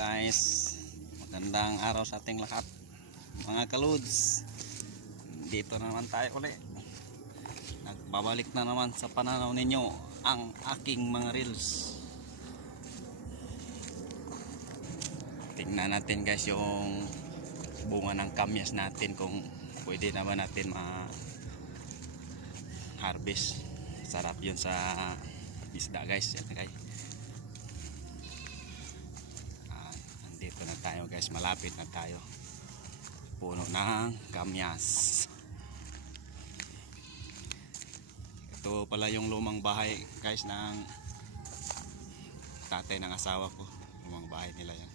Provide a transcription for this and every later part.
guys, magandang araw sa ating lahat mga kaludes. Dito na naman tayo ulit. Nagbabalik na naman sa pananaw ninyo ang aking mga reels. Tingnan natin guys yung bunga ng kamyas natin, kung pwede na ba natin ma-harvest. Sarap yun sa isda guys. Yan guys, dito na tayo guys, malapit na tayo. Puno ng kamyas. Ito pala yung lumang bahay guys ng tatay ng asawa ko. Lumang bahay nila yan.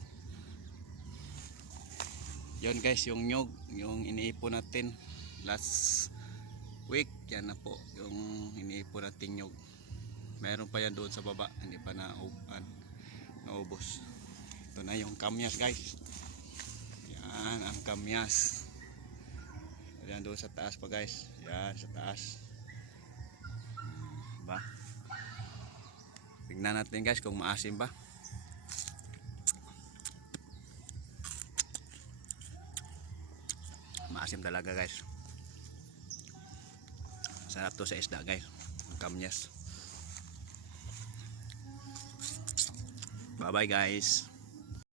Yun guys, yung nyog, yung iniipon natin last week, yan na po yung iniipon natin nyog. Meron pa yan doon sa baba, hindi pa naubos. Ito na yung kamyas guys. Yan ang kamyas. Yan doon sa taas pa guys. Yan sa taas. Diba? Tingnan natin guys kung maasim ba. Maasim talaga guys. Sarap to sa isda guys, ang kamyas. Bye bye guys.